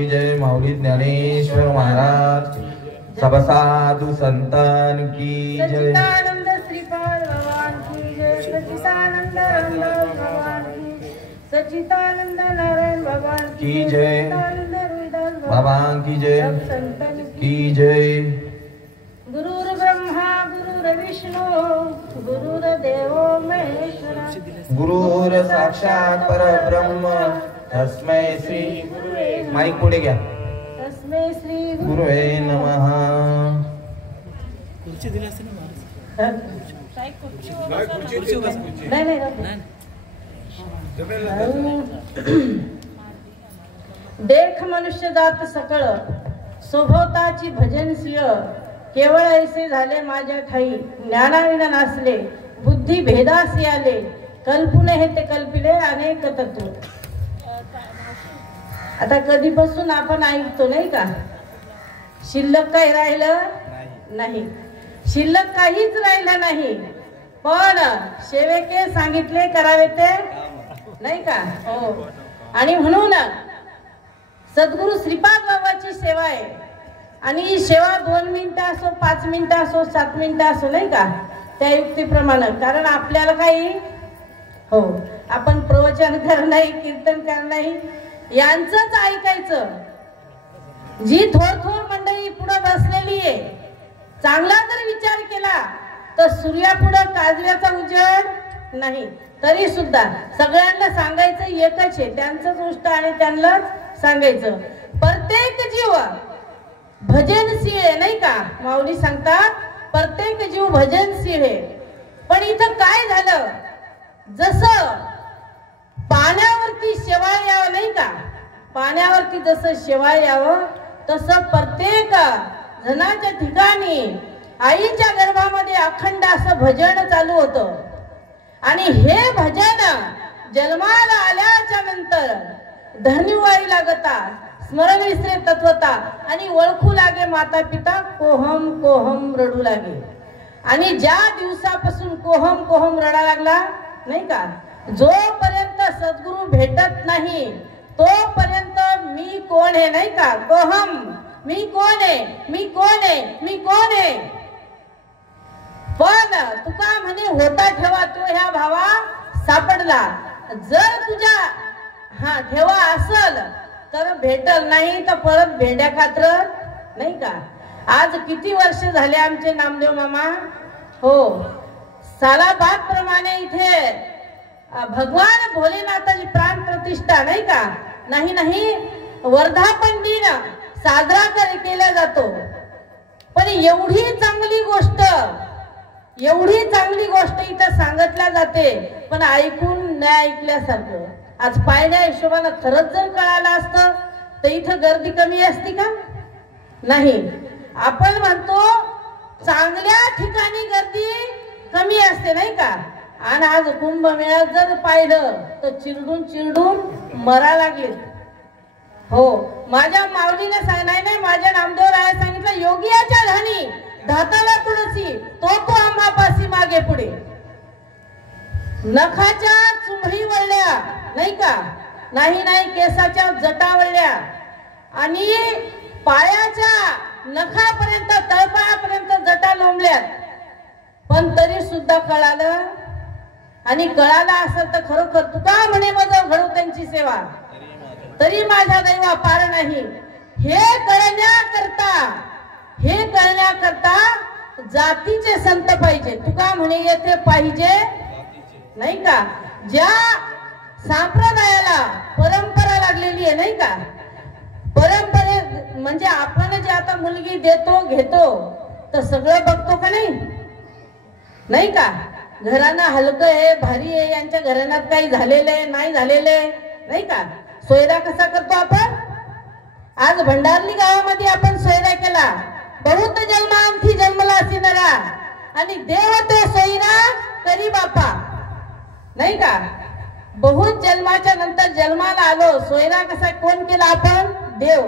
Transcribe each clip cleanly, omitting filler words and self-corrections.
की जय. माऊली ज्ञानेश्वर महाराज सब साधु संतान की जय. सच्चिदानंद श्रीपाद भगवान की जय. सच्चिदानंद रामदास भगवान की. सच्चिदानंद नारायण भगवान की जय. भगवान की जय की जय. गुरुर् ब्रह्मा गुरुर्विष्णू गुरुर्देवो महेश्वरा. गुरुर साक्षात परब्रह्म तस्मै श्री माईक पुढे घ्या. तस्मै श्री गुरुवे नमः. देख मनुष्य जात सकळ स्वभावताची भजनसिय. केवळ ऐसे झाले माझ्या ठाई ज्ञानाविना नासले. बुद्धी भेदासी आले कल्पुने हे ते कल्पिले अनेक तत्व. आता कधीपासून आपण ऐकतो नाही का. शिल्लक काही राहिलं नाही. शिल्लक काहीच राहिलं नाही. पण सेवेके सांगितले करावे ते नाही का. हो. आणि म्हणून सद्गुरु श्रीपाद बाबाची सेवा आहे. आणि सेवा 2 मिनिटं असो 5 मिनिटं असो 7 मिनिटं असो नाही का त्या युक्तीप्रमाणे. कारण आपल्याला काही हो आपण प्रवचन कर नाही कीर्तन कर नाही यांचंच ऐकायचं. जी थोर मंडळी पुढे बसलेली आहे चांगला जर विचार केला तर सूर्यापुढं काजव्याचा उजेड नाही. तरी सुद्धा सगळ्यांना सांगायचं एकच आहे. त्यांचं गोष्ट आणि त्यांनाच सांगायचं. प्रत्येक जीव भजनशील आहे नाही का. माऊली सांगतात प्रत्येक जीव भजनशील आहे. पण इथं काय झालं जसं पाण्यावरती शेवाळ यावं नाही का. पाण्यावरती जसं शेवाळ यावं तसं प्रत्येक जनाच्या ठिकाणी आईच्या गर्भामध्ये अखंड असं भजन चालू होतं. आणि हे भजन जन्माला आल्याच्या नंतर धन्यवाई लागता स्मरण विसरे तत्वता आणि ओळखू लागे माता पिता कोहम कोहम रडू लागे. आणि ज्या दिवसापासून कोहम कोहम रडा लागला नाही का जोपर्यंत सद्गुरु भेटत नाही तोपर्यंत मी कोण आहे नाही का. कोहम मी कोण आहे मी कोण आहे मी कोण आहे. पण तुका म्हणे होता ठेवा तो ह्या भावा सापडला. जर तुझ्या ठेवा असल तर भेटल नाही तर परत भेंड्या खातर नाही का. आज किती वर्ष झाले आमचे नामदेव मामा हो सालाबाद प्रमाणे इथे भगवान भोलेनाथाची प्राण प्रतिष्ठा नाही का. नाही वर्धापन दिन साजरा केला जातो. पण एवढी चांगली गोष्ट इथं सांगितल्या जाते पण ऐकून नाही ऐकल्यासारखं. आज पाहिल्या हिशोबानं खरंच जर कळालं असतं तर इथं गर्दी कमी असती का नाही. आपण म्हणतो चांगल्या ठिकाणी गर्दी कमी असते नाही का. आणि आज कुंभमेळ्यात जर पाहिलं तर चिरडून मरा लागले. हो माझ्या माऊलीने नाही माझ्या नामदेवराया सांगितलं योगियाच्या धनी धाताला तुळसी तो आम्हापासी मागे पुढे. नखाच्या चुंबडी वळल्या नाही का नाही केसाच्या जटा वळल्या आणि पायाच्या नखापर्यंत तळपायापर्यंत जटा लोंबल्यात. पण तरी सुद्धा कळालं आणि कळालं असं तर खरोखर तुका म्हणे माझं घडू त्यांची सेवा तरी माझ्या दैवा पार नाही. हे कळण्याकरता जातीचे संत पाहिजे. तुका म्हणे येथे पाहिजे नाही का. ज्या संप्रदायाला परंपरा लागलेली आहे नाही का. परंपरे म्हणजे आपण जे आता मुलगी देतो घेतो तर सगळं बघतो का नाही का. घरानं हलकं आहे भारी आहे यांच्या घराण्यात काही झालेलं आहे नाही झालेलं आहे नाही का. सोयरा कसा करतो आपण. आज भंडारली गावामध्ये आपण सोयरा केला. बहुत जन्मांती जन्मला सिनरा आणि देव तो सोयरा करी बापा नाही का. बहुत जन्माच्या नंतर जन्माला आलो सोयरा कसा कोण केला आपण देव.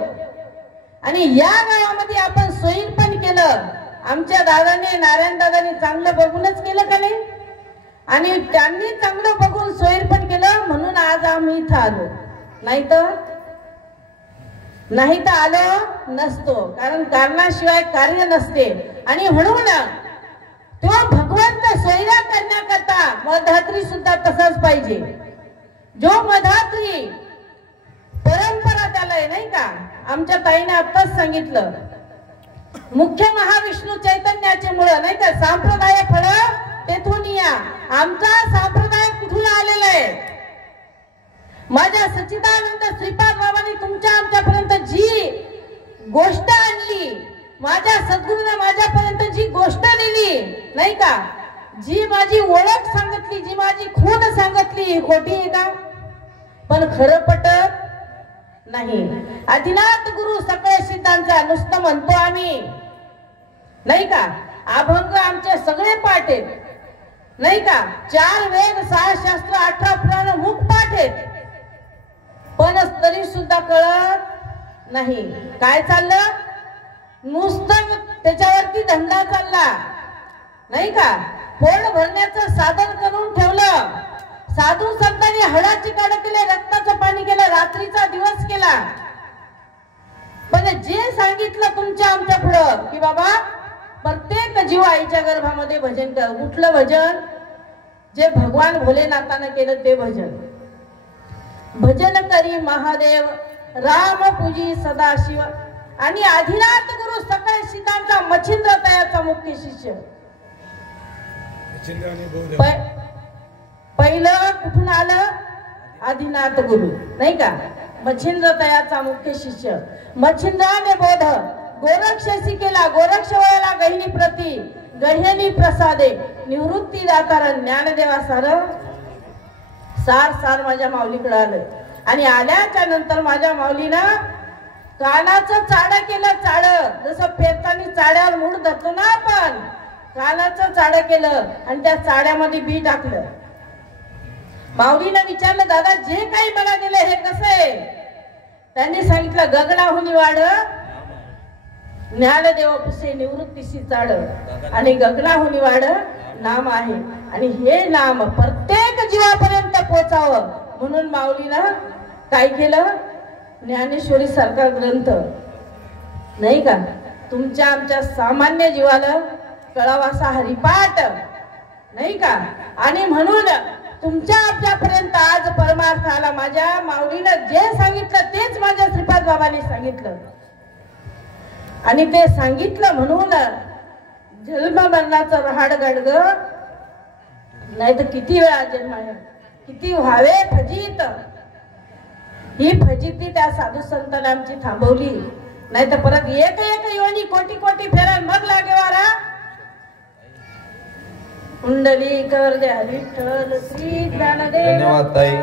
आणि या गावामध्ये आपण सोयीर पण केलं. आमच्या दादाने नारायण दादाने चांगलं बघूनच केलं का नाही. आणि त्यांनी चांगलं बघून सोयीर पण केलं म्हणून आज आम्ही इथं आलो. नाही तर आलो नसतो, कारण कारणाशिवाय कार्य नसते. आणि म्हणून तो भगवंत सोयरा करण्याकरता मधात्री सुद्धा तसाच पाहिजे. जो मधात्री परंपरा त्याला आहे नाही का. आमच्या ताईने आत्ताच सांगितलं, मुख्य महाविष्णू चैतन्याचे मुळ नाही का. संप्रदाय फळ तेथून या. आमचा संप्रदाय कुठून आलेला आहे. माझ्या सच्चिदानंद श्रीपाद बाबांनी तुमच्या आमच्यापर्यंत जी गोष्ट आणली, माझ्या सद्गुरूने माझ्यापर्यंत जी गोष्ट दिली नाही का, जी माझी ओळख सांगितली, जी माझी खूण सांगितली, खोटी आहे का. पण खरं पटत नाही. आदिनाथ गुरु सकळ सिद्धांचा नुसतं म्हणतो आम्ही नाही का. अभंग आमचे सगळे पाठ आहेत नाही का. 4 वेद 6 शास्त्र 18 पुराण मुख पाठ आहेत. पण तरी सुद्धा कळत नाही. काय चाललं, नुसतं त्याच्यावरती धंदा चालला नाही का. पोट भरण्याचं साधन करून ठेवलं. साधू संतांनी हळाची काढ केले, रक्ताचं पाणी केलं, रात्रीचा दिवस केला. पण जे सांगितलं तुमच्या आमच्या पुढं की बाबा प्रत्येक जीव आईच्या गर्भामध्ये भजन कर. कुठलं भजन, जे भगवान भोलेनाथानं केलं ते भजन. भजन करी महादेव राम पूजी सदाशिव. आणि आदिनाथ गुरु सकळ सिद्धांचा मच्छिंद्र तयाचा मुख्य शिष्य. पहिलं कुठून आलं, आदिनाथ गुरु नाही का. मच्छिंद्र तयाचा मुख्य शिष्य. मच्छिंद्राने बोध गोरक्षसी केला. गोरक्ष वळला गहिनी प्रती गह्यनी प्रसादे. निवृत्ती दातार ज्ञानदेवा सार सार माझ्या माऊलीकडे आलं. आणि आल्याच्या नंतर माझ्या माऊलीनं कानाचं चाड केलं. चाड जसं पेरताना चाड्यावर मूड धरतो ना आपण, कानाचं चाड केलं आणि त्या चाड्यामध्ये बी टाकलं. माऊलीनं विचारलं, दादा जे काही मला दिलं हे कसं आहे. त्यांनी सांगितलं, गगनाहुनी वाढ ज्ञानदेव पिसे निवृत्तीशी चाड. आणि गगनाहुनी वाढ नाम आहे. आणि हे नाम प्रत्येक जीवापर्यंत पोचावं म्हणून माऊलीनं काय केलं, ज्ञानेश्वरी सारखा ग्रंथ नाही का तुमच्या आमच्या सामान्य जीवाला कळावासा हरिपाठ नाही का. आणि म्हणून तुमच्या आमच्यापर्यंत आज परमार्थ आला. माझ्या माऊलीनं जे सांगितलं तेच माझ्या श्रीपाद बाबांनी सांगितलं. आणि ते सांगितलं म्हणून जन्म मरणाचं रहाड गाडग. नाही तर किती वेळा जन्म किती व्हावे फजित. ही फजिती त्या साधू संतांनी आमची थांबवली. नाही तर परत एक योनी कोटी कोटी फेरा मग लागेवारा. कुंडली कर द्या विठ्ठल श्री ज्ञानदेव. धन्यवाद ताई.